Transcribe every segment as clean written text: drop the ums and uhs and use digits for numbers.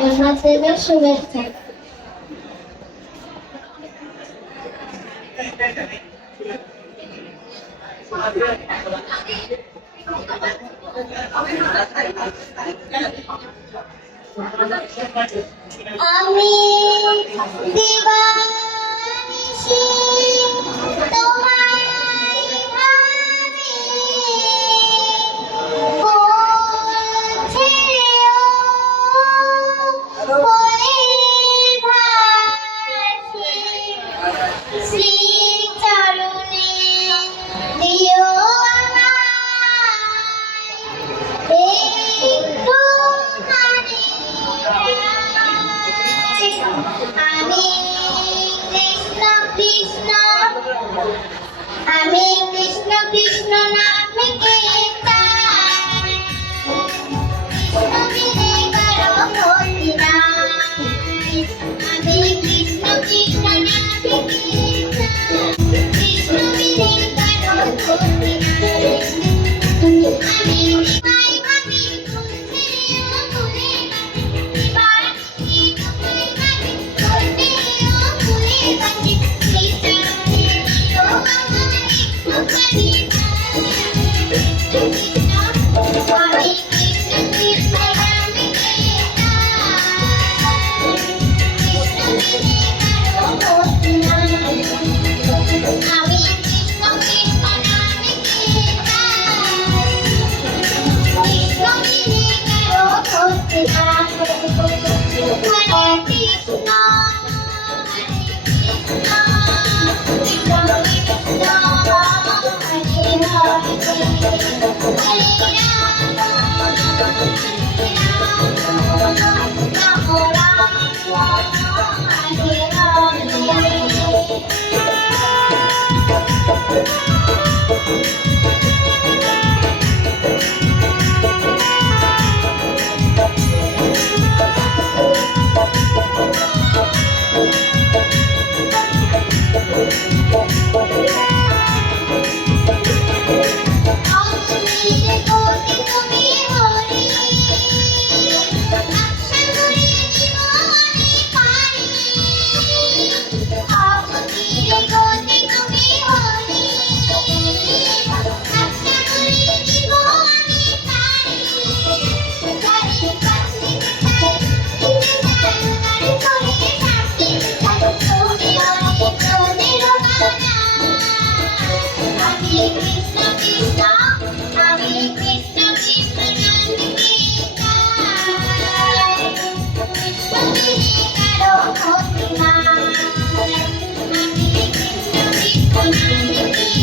জগন্নাথ দেবের শুভেচ্ছা। আমি দিবানিশি তোমায় ভাবি, বলছিও বলে ভাসি, শ্রীচরণে দিও আমি কৃষ্ণ কৃষ্ণ নামে কে চাই, কৃষ্ণ বিনে কারো ক্ষতি নাই। আমি কৃষ্ণ কৃষ্ণ নামে কে চাই, কৃষ্ণ বিনে কারো ক্ষতি নাই। আমি তোমায় ভাবি, বলছিও বলে ভাসি, দিবানিশি তোমায় ভাবি, বলছিও বলে ভাসি, শ্রীচরণে দিও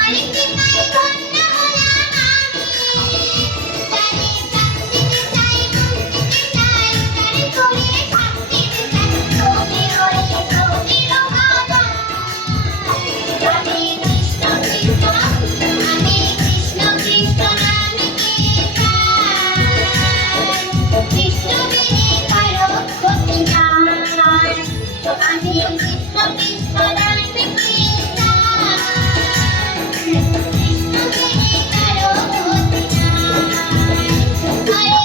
আমায় আমি কৃষ্ণ কৃষ্ণ নামে কে চাই, কৃষ্ণ বিনে কারো ক্ষতি নাই। আমি কৃষ্ণ কৃষ্ণ নামে কে চাই, কৃষ্ণ বিনে কারো ক্ষতি নাই। হরে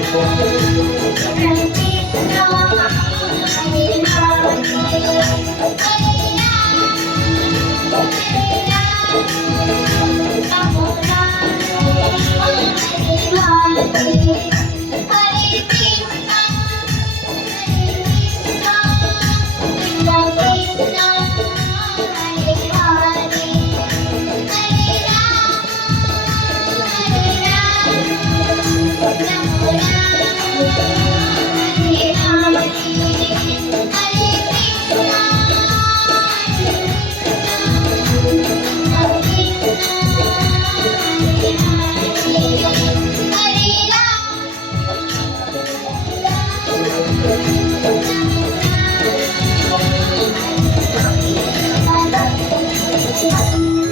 কৃষ্ণ